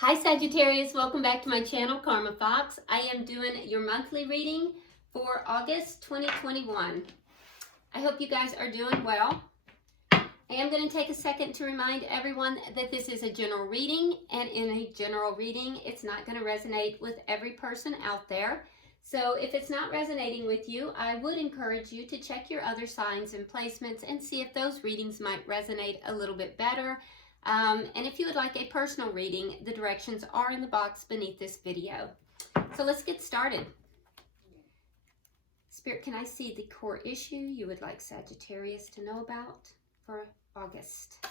Hi Sagittarius, welcome back to my channel, Karma Fox. I am doing your monthly reading for August 2021. I hope you guys are doing well. I am going to take a second to remind everyone that this is a general reading, and in a general reading, it's not going to resonate with every person out there. So if it's not resonating with you, I would encourage you to check your other signs and placements and see if those readings might resonate a little bit better. And if you would like a personal reading, the directions are in the box beneath this video. So let's get started. Spirit, can I see the core issue you would like Sagittarius to know about for August?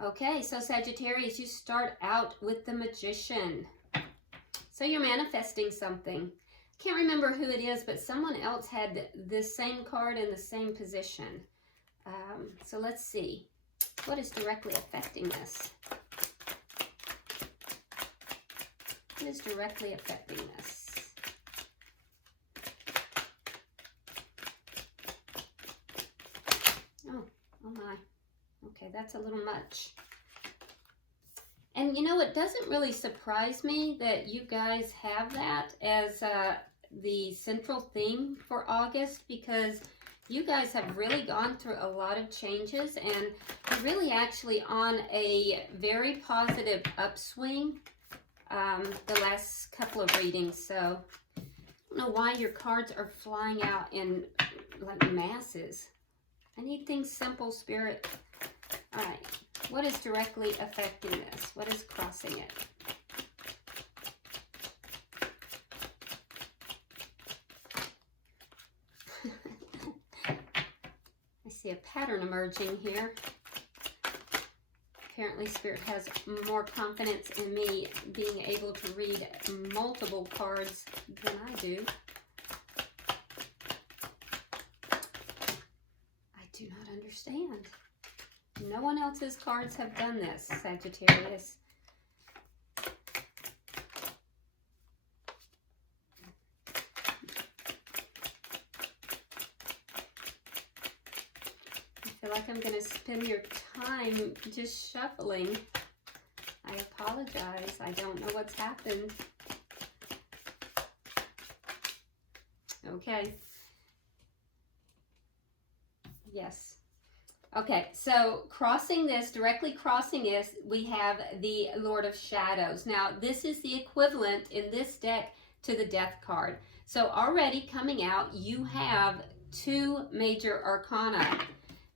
Okay, so Sagittarius, you start out with the Magician. So you're manifesting something. Can't remember who it is, but someone else had this same card in the same position. So let's see. What is directly affecting this? What is directly affecting this? Oh my. Okay, that's a little much. And you know, it doesn't really surprise me that you guys have that as the central theme for August, because you guys have really gone through a lot of changes and are really actually on a very positive upswing the last couple of readings. So I don't know why your cards are flying out in like masses. I need things simple, Spirit. All right. What is directly affecting this? What is crossing it? I see a pattern emerging here. Apparently, Spirit has more confidence in me being able to read multiple cards than I do. I do not understand. No one else's cards have done this, Sagittarius. I feel like I'm going to spend your time just shuffling. I apologize. I don't know what's happened. Okay. Yes. Okay, so crossing this, directly crossing this, we have the Lord of Shadows. Now, this is the equivalent in this deck to the Death card. So already coming out, you have two major arcana.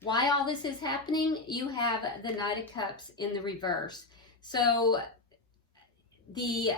Why all this is happening? You have the Knight of Cups in the reverse. So the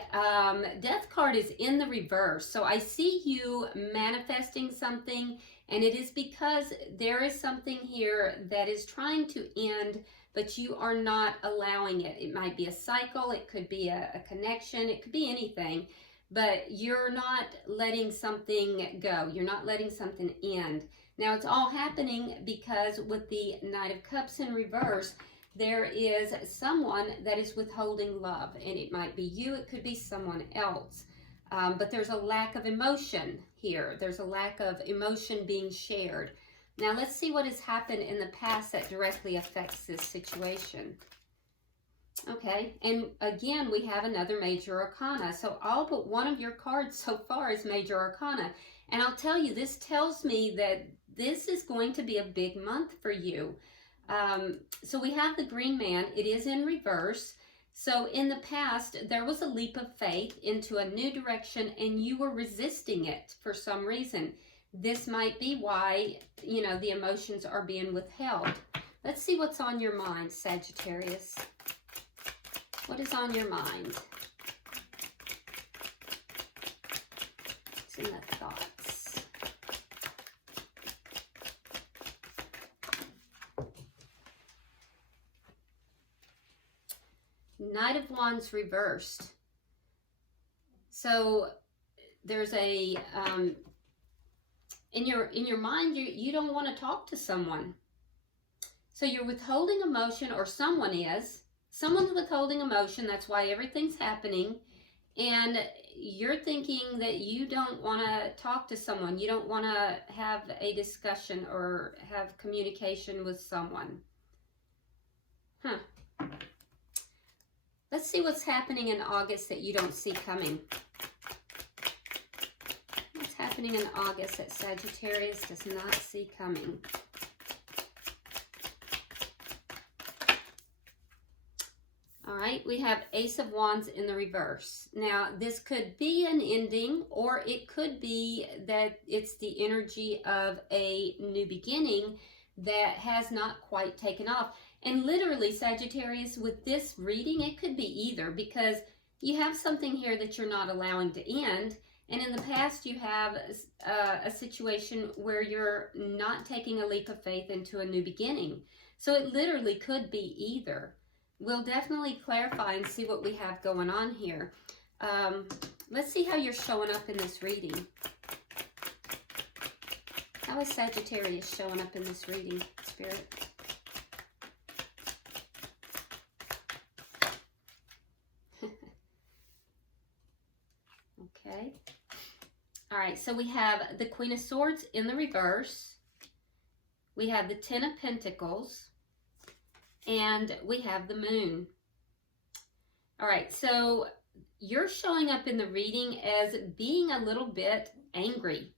Death card is in the reverse. So I see you manifesting something, and it is because there is something here that is trying to end, but you are not allowing it. It might be a cycle, it could be a connection, it could be anything, but you're not letting something go. You're not letting something end. Now, it's all happening because with the Knight of Cups in reverse, there is someone that is withholding love, and it might be you, it could be someone else. But there's a lack of emotion here. There's a lack of emotion being shared. Now, let's see what has happened in the past that directly affects this situation. Okay, and again, we have another major arcana. So all but one of your cards so far is major arcana. And I'll tell you, this tells me that this is going to be a big month for you. So we have the Green Man. It is in reverse. So in the past, there was a leap of faith into a new direction, and you were resisting it for some reason. This might be why, you know, the emotions are being withheld. Let's see what's on your mind, Sagittarius. What is on your mind? What's in the thoughts? Knight of Wands reversed. So there's a in your mind, you don't want to talk to someone. So you're withholding emotion, or someone's withholding emotion. That's why everything's happening. And you're thinking that you don't want to talk to someone. You don't want to have a discussion or have communication with someone. Let's see what's happening in August that you don't see coming. What's happening in August that Sagittarius does not see coming? All right, we have Ace of Wands in the reverse. Now, this could be an ending, or it could be that it's the energy of a new beginning that has not quite taken off. And literally, Sagittarius, with this reading, it could be either, because you have something here that you're not allowing to end. And in the past, you have a situation where you're not taking a leap of faith into a new beginning. So it literally could be either. We'll definitely clarify and see what we have going on here. Let's see how you're showing up in this reading. How is Sagittarius showing up in this reading, Spirit? Okay. All right, so we have the Queen of Swords in the reverse. We have the Ten of Pentacles. And we have the Moon. All right, so you're showing up in the reading as being a little bit angry.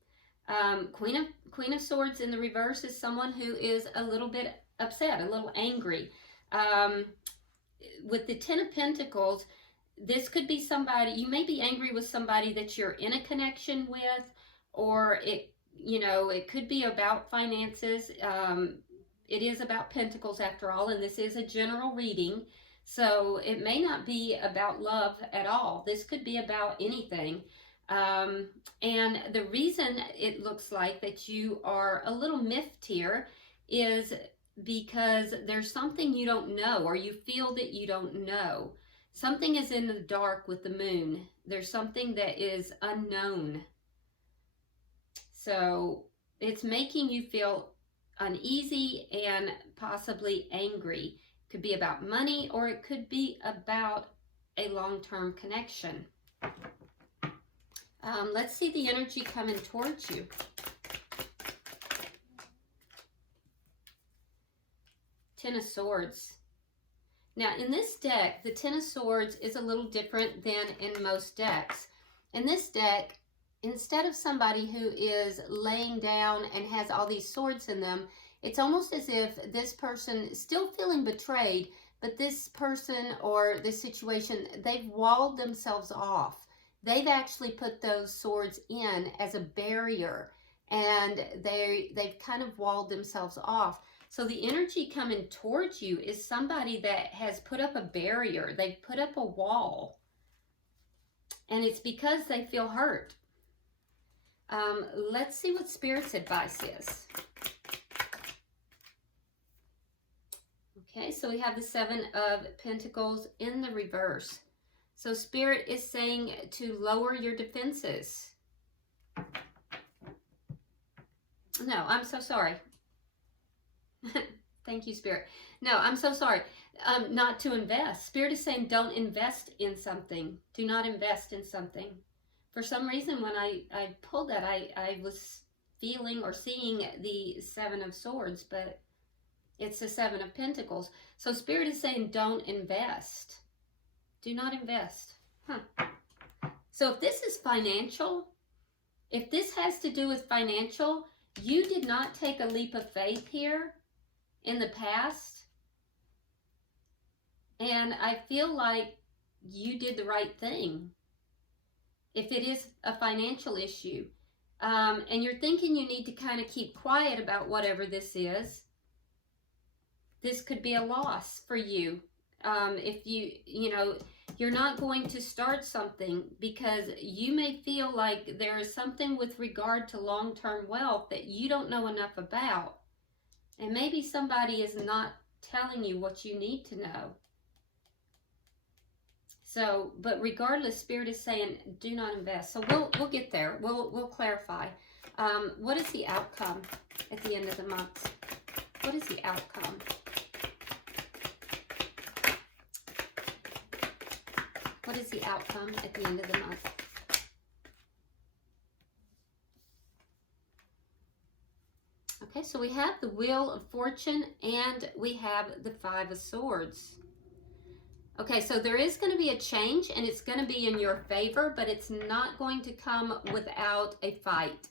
Queen of Swords in the reverse is someone who is a little bit upset, a little angry. With the Ten of Pentacles, this could be somebody, you may be angry with somebody that you're in a connection with, or it could be about finances. It is about Pentacles after all, and this is a general reading, so it may not be about love at all. This could be about anything. And the reason it looks like that you are a little miffed here is because there's something you don't know, or you feel that you don't know. Something is in the dark with the Moon. There's something that is unknown. So it's making you feel uneasy and possibly angry. It could be about money, or it could be about a long-term connection. Let's see the energy coming towards you. Ten of Swords. Now, in this deck, the Ten of Swords is a little different than in most decks. In this deck, instead of somebody who is laying down and has all these swords in them, it's almost as if this person is still feeling betrayed, but this person or this situation, they've walled themselves off. They've actually put those swords in as a barrier, and they've kind of walled themselves off. So the energy coming towards you is somebody that has put up a barrier. They've put up a wall, and it's because they feel hurt. Let's see what Spirit's advice is. Okay, so we have the Seven of Pentacles in the reverse. So Spirit is saying to lower your defenses. No, I'm so sorry. Thank you, Spirit. No, I'm so sorry. Not to invest. Spirit is saying don't invest in something. Do not invest in something. For some reason, when I pulled that, I was feeling or seeing the Seven of Swords, but it's the Seven of Pentacles. So Spirit is saying don't invest. Do not invest. So if this is financial, if this has to do with financial, you did not take a leap of faith here in the past. And I feel like you did the right thing. If it is a financial issue, and you're thinking you need to kind of keep quiet about whatever this is, this could be a loss for you. If you're not going to start something because you may feel like there is something with regard to long-term wealth that you don't know enough about. And maybe somebody is not telling you what you need to know. So, but regardless, Spirit is saying do not invest. So we'll get there. We'll clarify. What is the outcome at the end of the month? What is the outcome? What is the outcome at the end of the month? Okay, so we have the Wheel of Fortune and we have the Five of Swords. Okay, so there is going to be a change, and it's going to be in your favor, but it's not going to come without a fight.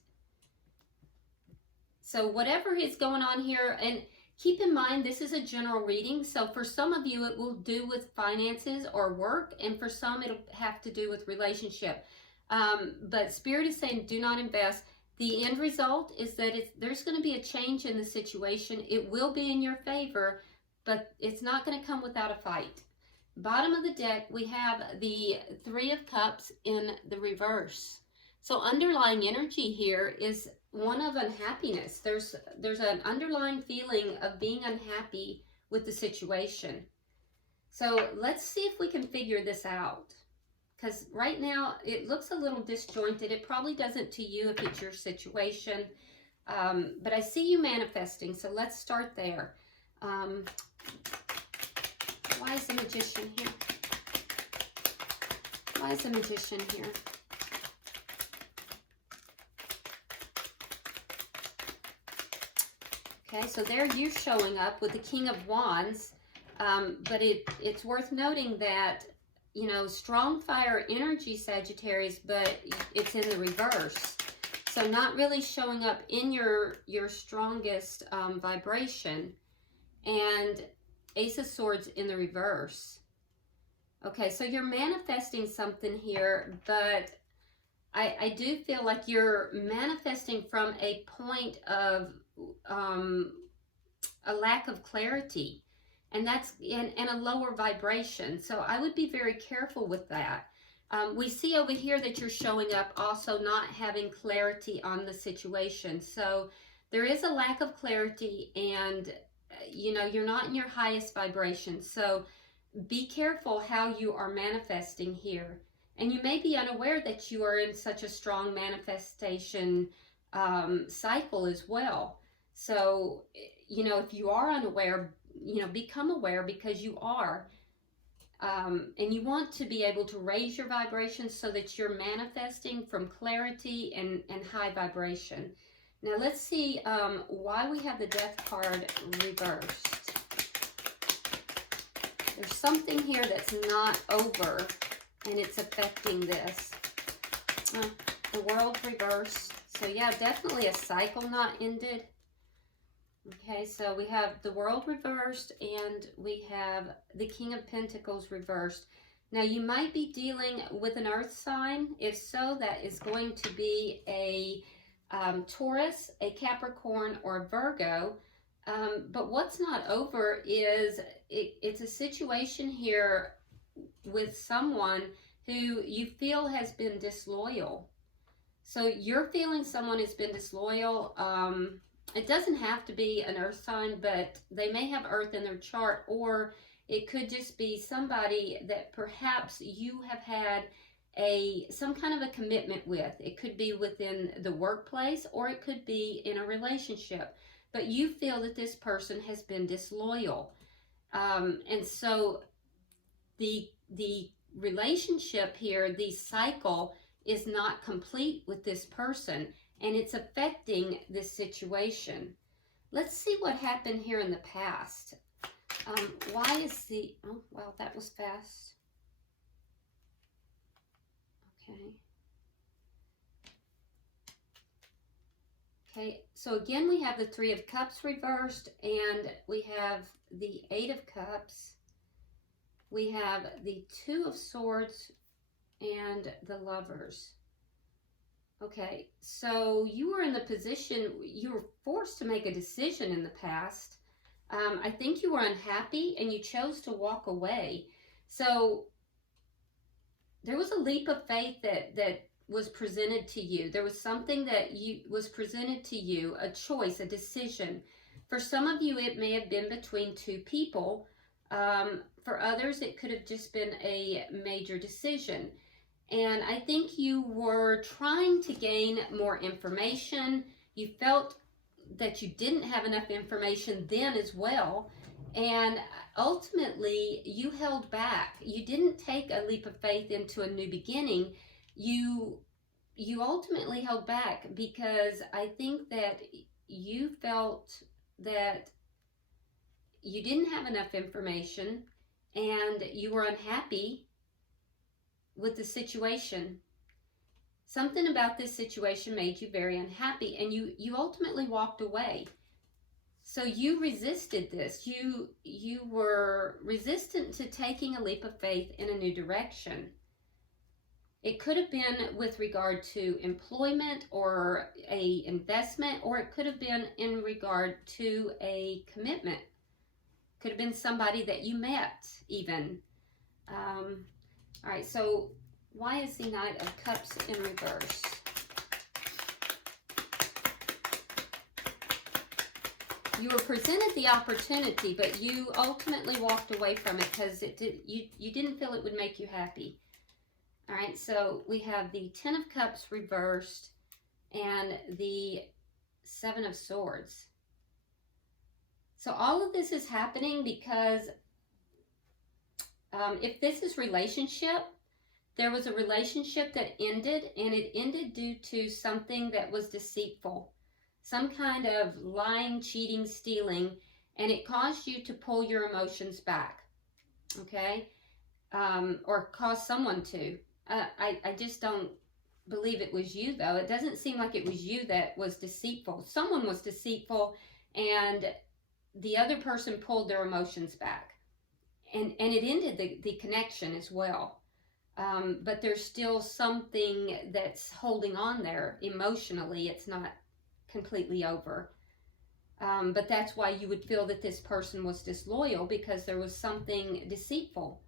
So whatever is going on here, and keep in mind, this is a general reading. So for some of you, it will do with finances or work, and for some, it'll have to do with relationship. But Spirit is saying, do not invest. The end result is that there's going to be a change in the situation. It will be in your favor, but it's not going to come without a fight. Bottom of the deck, we have the Three of Cups in the reverse. So underlying energy here is one of unhappiness. There's an underlying feeling of being unhappy with the situation. So let's see if we can figure this out. Because right now it looks a little disjointed. It probably doesn't to you if it's your situation. But I see you manifesting. So let's start there. Why is the Magician here? Why is the Magician here? Okay, so there you're showing up with the King of Wands. But it's worth noting that, you know, strong fire energy, Sagittarius, but it's in the reverse. So not really showing up in your strongest vibration. And Ace of Swords in the reverse. Okay, so you're manifesting something here, but I do feel like you're manifesting from a point of a lack of clarity, and that's in a lower vibration. So I would be very careful with that. We see over here that you're showing up also not having clarity on the situation. So there is a lack of clarity, and you know, you're not in your highest vibration. So be careful how you are manifesting here. And you may be unaware that you are in such a strong manifestation cycle as well. So, you know, if you are unaware, you know, become aware, because you are. And you want to be able to raise your vibration so that you're manifesting from clarity and high vibration. Now let's see why we have the Death card reversed. There's something here that's not over, and it's affecting this. The World reversed. So yeah, definitely a cycle not ended. Okay, so we have the World reversed, and we have the King of Pentacles reversed. Now you might be dealing with an earth sign. If so, that is going to be a Taurus, a Capricorn, or a Virgo. But what's not over is it's a situation here with someone who you feel has been disloyal. So you're feeling someone has been disloyal. It doesn't have to be an earth sign, but they may have earth in their chart, or it could just be somebody that perhaps you have had some kind of a commitment with. It could be within the workplace, or it could be in a relationship, but you feel that this person has been disloyal. And so the relationship here, the cycle, is not complete with this person, and it's affecting this situation. Let's see what happened here in the past. Why is the... Oh, wow, that was fast. Okay. Okay, so again, we have the Three of Cups reversed, and we have the Eight of Cups. We have the Two of Swords and the Lovers. Okay, so you were in the position, you were forced to make a decision in the past. I think you were unhappy and you chose to walk away. So there was a leap of faith that was presented to you. There was something that was presented to you, a choice, a decision. For some of you, it may have been between two people. For others, it could have just been a major decision. And I think you were trying to gain more information. You felt that you didn't have enough information then as well. And ultimately, you held back. You didn't take a leap of faith into a new beginning. You ultimately held back because I think that you felt that you didn't have enough information. and you were unhappy with the situation. Something about this situation made you very unhappy, and you ultimately walked away. So you resisted this. You were resistant to taking a leap of faith in a new direction. It could have been with regard to employment or a investment, or it could have been in regard to a commitment. Could have been somebody that you met even. All right, so why is the Knight of Cups in reverse? You were presented the opportunity, but you ultimately walked away from it because you didn't feel it would make you happy. All right, so we have the Ten of Cups reversed and the Seven of Swords. So all of this is happening because if this is relationship, there was a relationship that ended, and it ended due to something that was deceitful. Some kind of lying, cheating, stealing, and it caused you to pull your emotions back, okay? Or caused someone to. I just don't believe it was you, though. It doesn't seem like it was you that was deceitful. Someone was deceitful, and the other person pulled their emotions back. And it ended the connection as well. But there's still something that's holding on there emotionally. It's not completely over. But that's why you would feel that this person was disloyal, because there was something deceitful.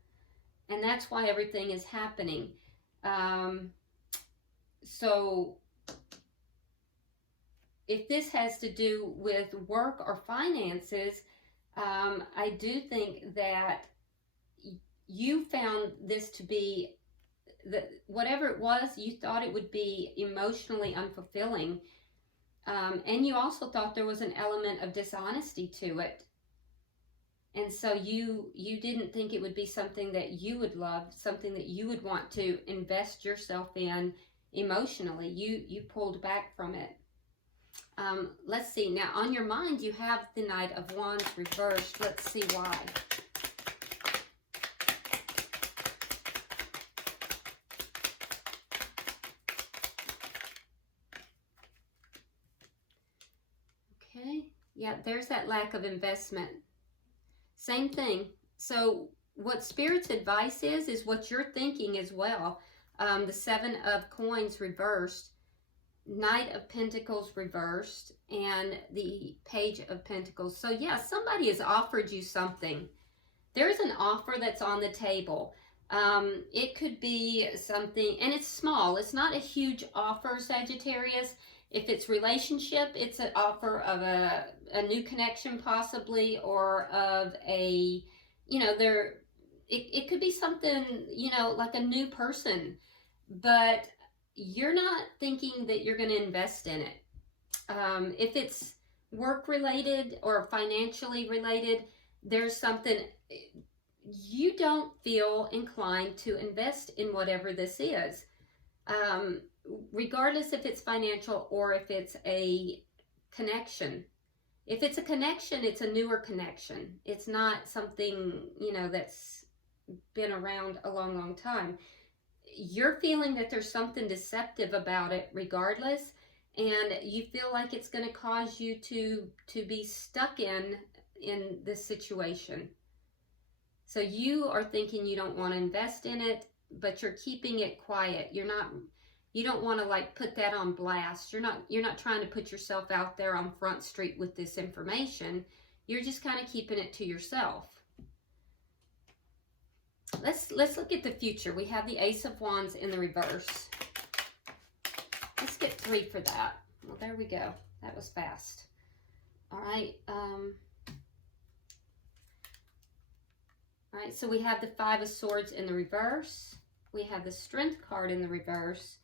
And that's why everything is happening. So if this has to do with work or finances, I do think that you found this to be, that whatever it was, you thought it would be emotionally unfulfilling. And you also thought there was an element of dishonesty to it. And so you didn't think it would be something that you would love, something that you would want to invest yourself in emotionally. You pulled back from it. Let's see. Now, on your mind, you have the Knight of Wands reversed. Let's see why. Okay. Yeah, there's that lack of investment. Same thing. So what Spirit's advice is what you're thinking as well. The Seven of Coins reversed, Knight of Pentacles reversed, and the Page of Pentacles. So yeah, somebody has offered you something. There's an offer that's on the table. It could be something, and it's small. It's not a huge offer, Sagittarius. If it's relationship, it's an offer of a new connection possibly, or of a, it could be something, like a new person, but you're not thinking that you're going to invest in it. If it's work related or financially related, there's something, you don't feel inclined to invest in whatever this is. Regardless if it's financial or if it's a connection. If it's a connection, it's a newer connection. It's not something, that's been around a long, long time. You're feeling that there's something deceptive about it regardless, and you feel like it's going to cause you to be stuck in this situation. So you are thinking you don't want to invest in it, but you're keeping it quiet. You don't want to put that on blast. You're not trying to put yourself out there on Front Street with this information. You're just kind of keeping it to yourself. Let's look at the future. We have the Ace of Wands in the reverse. Let's get 3 for that. Well, there we go. That was fast. All right. All right, so we have the Five of Swords in the reverse. We have the Strength card in the reverse.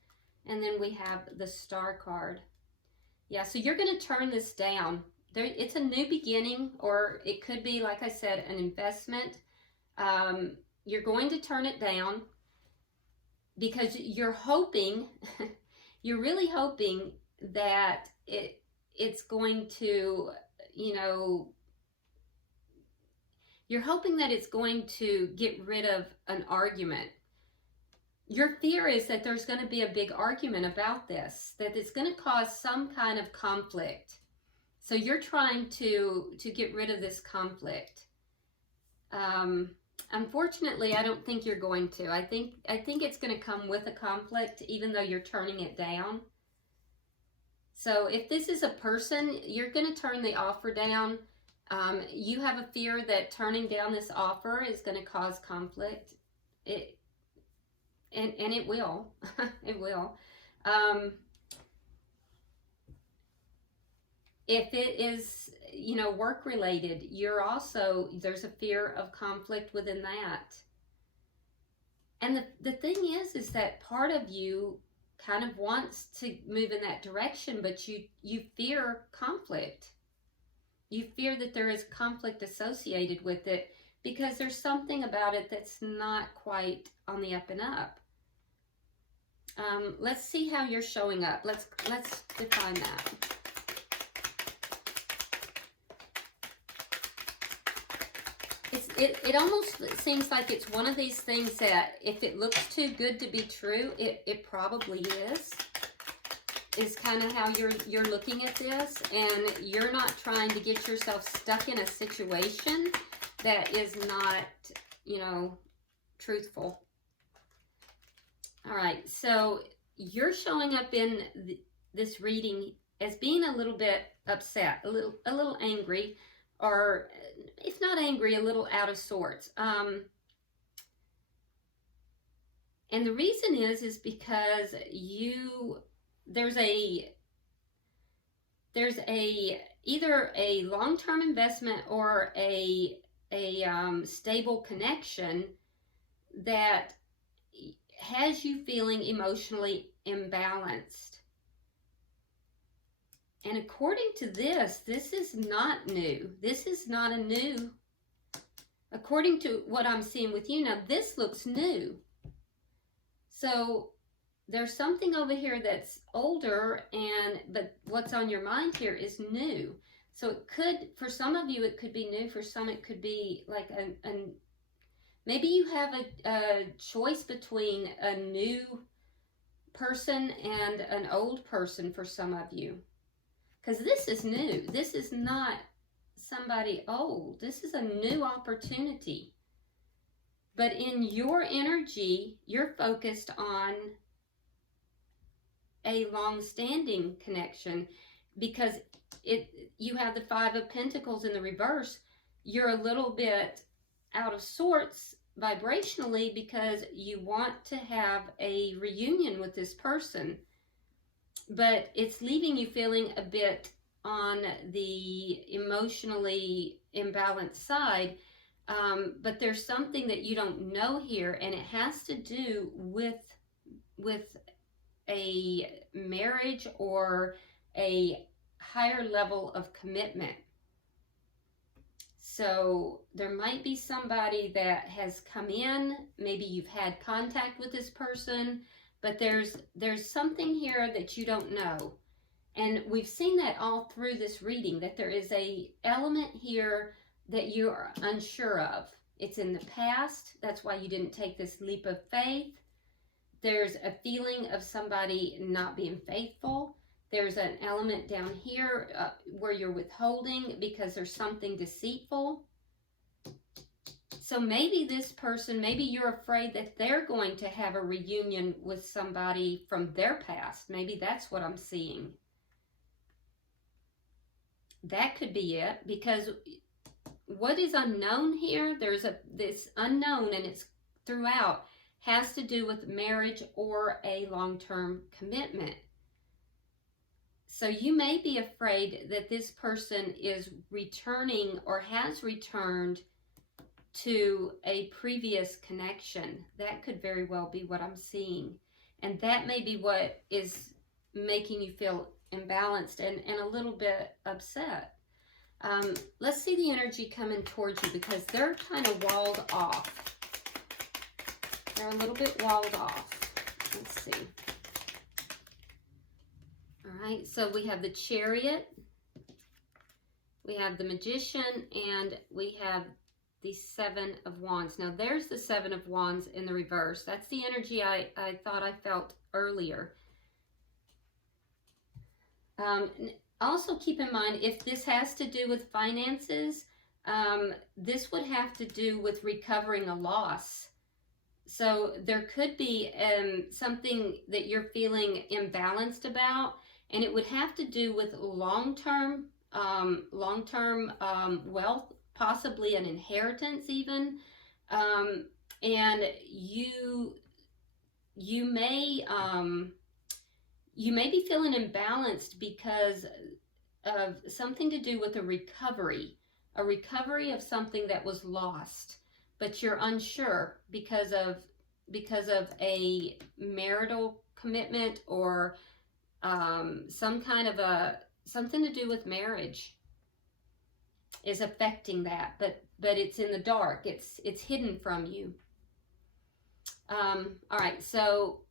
And then we have the Star card. Yeah, so you're going to turn this down. It's a new beginning, or it could be, like I said, an investment. You're going to turn it down because you're hoping, you're really hoping that it's going to, You're hoping that it's going to get rid of an argument. Your fear is that there's going to be a big argument about this, that it's going to cause some kind of conflict. So you're trying to get rid of this conflict. Unfortunately, I don't think you're going to. I think it's going to come with a conflict, even though you're turning it down. So if this is a person, you're going to turn the offer down. You have a fear that turning down this offer is going to cause conflict. And it will. It will. If it is, you know, work related, there's a fear of conflict within that. And the thing is that part of you kind of wants to move in that direction, but you fear conflict. You fear that there is conflict associated with it because there's something about it that's not quite on the up and up. Let's see how you're showing up. Let's define that. It almost seems like it's one of these things that if it looks too good to be true, it probably is kind of how you're looking at this, and you're not trying to get yourself stuck in a situation that is not, you know, truthful. All right, so you're showing up in this reading as being a little bit upset, a little angry, or if not angry, a little out of sorts. And the reason is because there's either a long-term investment or a stable connection that has you feeling emotionally imbalanced. And according to this is not new. This is not a new. According to what I'm seeing with you now, this looks new. So there's something over here that's older, but what's on your mind here is new. So it could, for some of you, it could be new. For some, it could be like maybe you have a choice between a new person and an old person for some of you. Because this is new. This is not somebody old. This is a new opportunity. But in your energy, you're focused on a long-standing connection because you have the Five of Pentacles in the reverse. You're a little bit out of sorts vibrationally because you want to have a reunion with this person. But it's leaving you feeling a bit on the emotionally imbalanced side. But there's something that you don't know here, and it has to do with a marriage or a higher level of commitment. So there might be somebody that has come in. Maybe you've had contact with this person, but there's something here that you don't know. And we've seen that all through this reading, that there is a element here that you are unsure of. It's in the past. That's why you didn't take this leap of faith. There's a feeling of somebody not being faithful. There's an element down here where you're withholding because there's something deceitful. So maybe this person, maybe you're afraid that they're going to have a reunion with somebody from their past. Maybe that's what I'm seeing. That could be it, because what is unknown here, there's this unknown, and it's throughout, has to do with marriage or a long-term commitment. So you may be afraid that this person is returning or has returned to a previous connection. That could very well be what I'm seeing. And that may be what is making you feel imbalanced and a little bit upset. Let's see the energy coming towards you, because they're kind of walled off. They're a little bit walled off. Let's see. All right, so we have the Chariot, we have the Magician, and we have the Seven of Wands. Now there's the Seven of Wands in the reverse. That's the energy I thought I felt earlier. Also keep in mind, if this has to do with finances, this would have to do with recovering a loss. So there could be something that you're feeling imbalanced about, and it would have to do with long-term wealth, possibly an inheritance even, and you may be feeling imbalanced because of something to do with a recovery of something that was lost, but you're unsure because of a marital commitment or some kind of something to do with marriage is affecting that, but it's in the dark. It's hidden from you. All right, so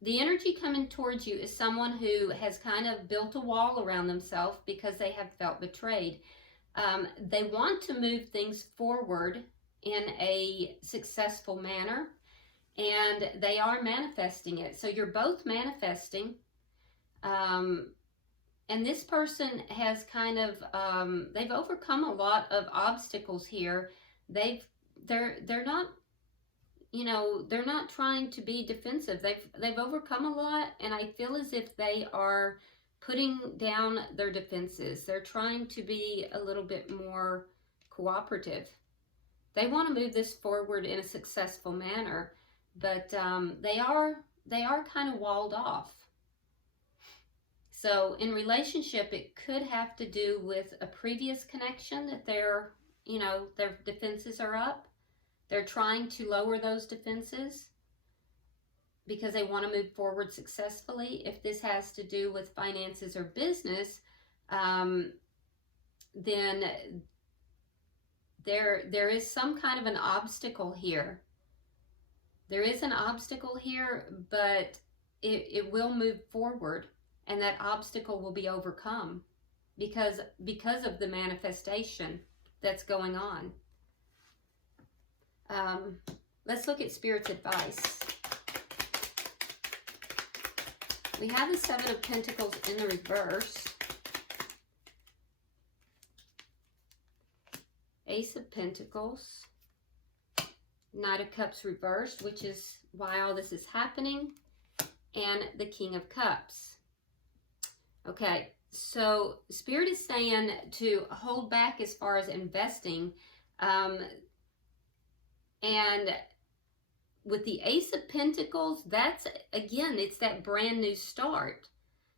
the energy coming towards you is someone who has kind of built a wall around themselves because they have felt betrayed. They want to move things forward in a successful manner, and they are manifesting it. So you're both manifesting. And this person has kind of, they've overcome a lot of obstacles here. They're not, you know, they're not trying to be defensive. They've overcome a lot, and I feel as if they are putting down their defenses. They're trying to be a little bit more cooperative. They want to move this forward in a successful manner, but they are kind of walled off. So in relationship, it could have to do with a previous connection that their defenses are up. They're trying to lower those defenses because they want to move forward successfully. If this has to do with finances or business, then there is some kind of an obstacle here. There is an obstacle here, but it will move forward, and that obstacle will be overcome because of the manifestation that's going on. Let's look at Spirit's advice. We have the Seven of Pentacles in the reverse. Ace of Pentacles. Knight of Cups reversed, which is why all this is happening. And the King of Cups. Okay, so Spirit is saying to hold back as far as investing. And with the Ace of Pentacles, that's, again, it's that brand new start.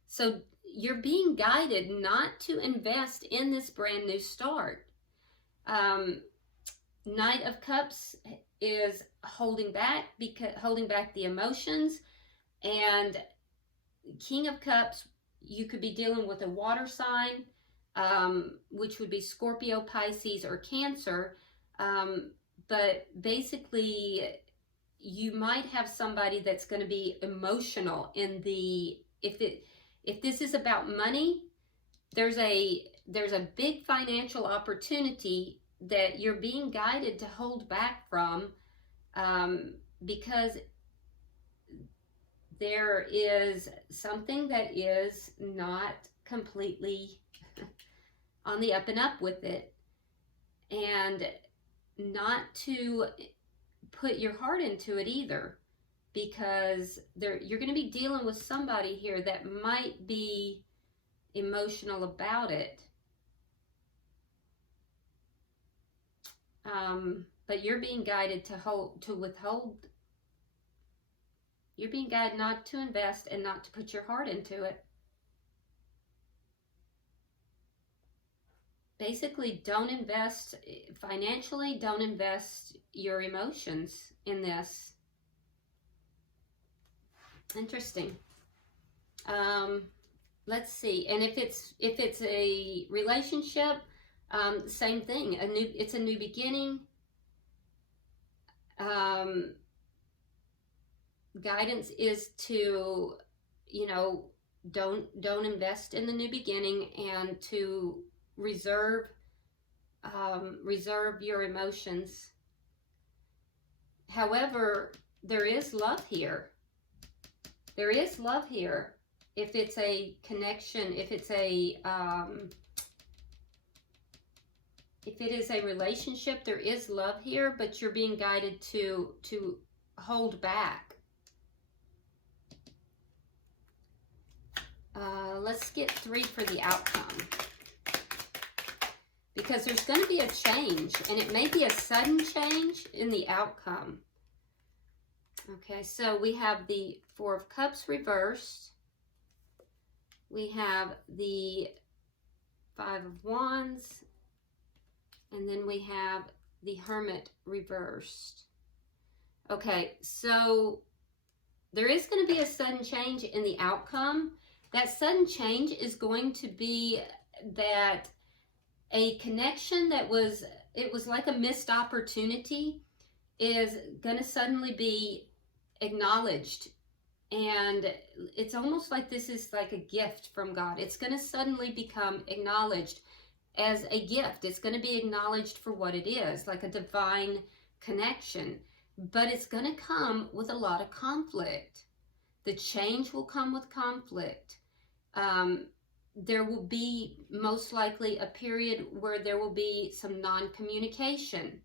So you're being guided not to invest in this brand new start. Knight of Cups is holding back the emotions, and King of Cups, you could be dealing with a water sign, which would be Scorpio, Pisces, or Cancer. But basically, you might have somebody that's going to be emotional in the, if this is about money, there's a big financial opportunity that you're being guided to hold back from, because there is something that is not completely on the up and up with it, and not to put your heart into it either, because you're going to be dealing with somebody here that might be emotional about it. But you're being guided to withhold. You're being guided not to invest and not to put your heart into it. Basically, don't invest financially, don't invest your emotions in this. Interesting. Let's see. And if it's a relationship, same thing. It's a new beginning. Guidance is to, don't invest in the new beginning, and to reserve reserve your emotions. However, there is love here. There is love here. If it's a connection, if it's a, if it is a relationship, there is love here, but you're being guided to hold back. Let's get 3 for the outcome. Because there's going to be a change, and it may be a sudden change in the outcome. Okay, so we have the 4 of Cups reversed. We have the 5 of Wands. And then we have the Hermit reversed. Okay, so there is going to be a sudden change in the outcome. That sudden change is going to be that a connection that was, it was like a missed opportunity, is going to suddenly be acknowledged. And it's almost like this is like a gift from God. It's going to suddenly become acknowledged as a gift. It's going to be acknowledged for what it is, like a divine connection. But it's going to come with a lot of conflict. The change will come with conflict. There will be most likely a period where there will be some non-communication.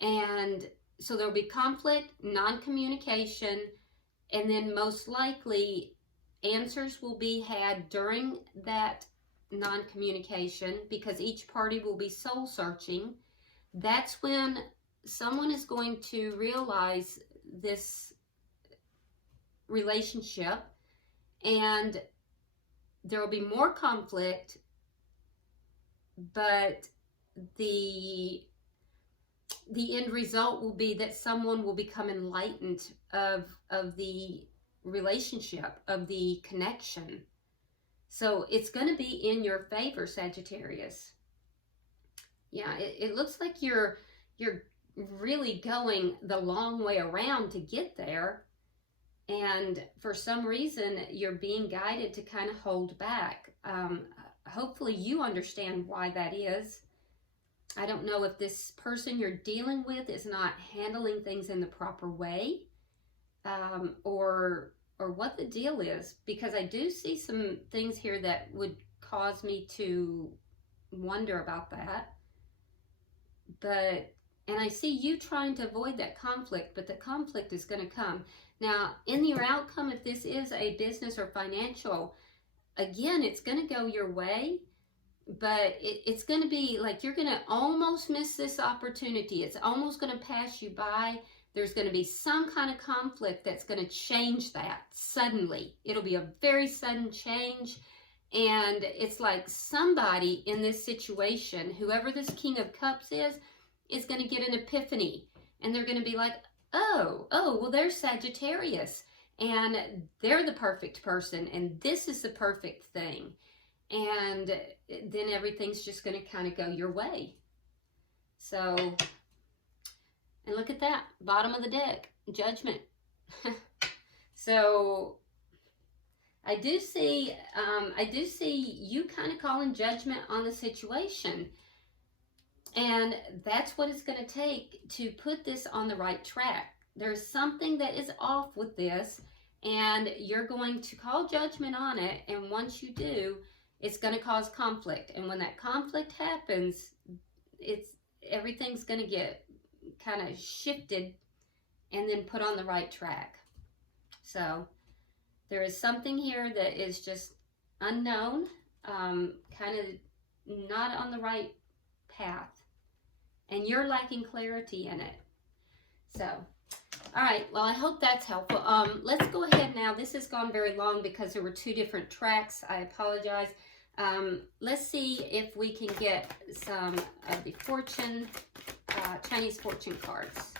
And so there will be conflict, non-communication, and then most likely answers will be had during that non-communication, because each party will be soul searching. That's when someone is going to realize this relationship, and there will be more conflict, but the end result will be that someone will become enlightened of the relationship, of the connection. So it's going to be in your favor, Sagittarius. Yeah, it looks like you're really going the long way around to get there. And for some reason, you're being guided to kind of hold back. Hopefully you understand why that is. I don't know if this person you're dealing with is not handling things in the proper way, or what the deal is, because I do see some things here that would cause me to wonder about that. And I see you trying to avoid that conflict, but the conflict is going to come. Now, in your outcome, if this is a business or financial, again, it's going to go your way, but it's going to be like you're going to almost miss this opportunity. It's almost going to pass you by. There's going to be some kind of conflict that's going to change that suddenly. It'll be a very sudden change. And it's like somebody in this situation, whoever this King of Cups is going to get an epiphany. And they're going to be like, oh, well, there's Sagittarius. And they're the perfect person. And this is the perfect thing. And then everything's just going to kind of go your way. So, and look at that, bottom of the deck, Judgment. So I do see you kind of calling judgment on the situation. And that's what it's going to take to put this on the right track. There's something that is off with this, and you're going to call judgment on it. And once you do, it's going to cause conflict. And when that conflict happens, everything's going to get kind of shifted and then put on the right track. So there is something here that is just unknown, kind of not on the right path. And you're lacking clarity in it. So, all right, well, I hope that's helpful. Let's go ahead now. This has gone very long because there were 2 different tracks. I apologize. Let's see if we can get some of the fortune, Chinese fortune cards.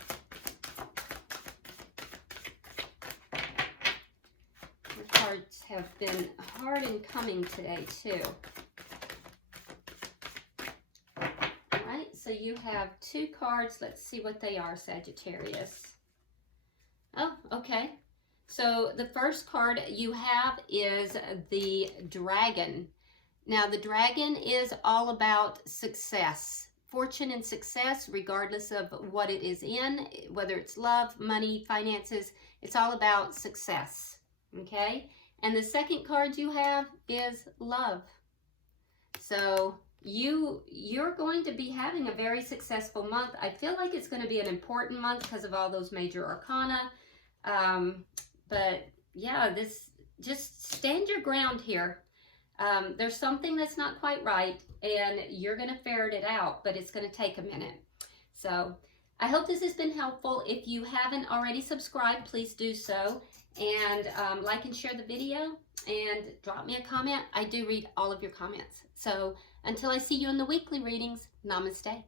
The cards have been hard in coming today, too. All right, so you have 2 cards. Let's see what they are, Sagittarius. Oh, okay. So the first card you have is the Dragon. Now, the Dragon is all about success, fortune and success, regardless of what it is in, whether it's love, money, finances. It's all about success, okay? And the second card you have is love. So you're going to be having a very successful month. I feel like it's going to be an important month because of all those major arcana. But yeah, just stand your ground here. There's something that's not quite right, and you're going to ferret it out, but it's going to take a minute. So I hope this has been helpful. If you haven't already subscribed, please do so. And like and share the video, and drop me a comment. I do read all of your comments. So until I see you in the weekly readings, namaste.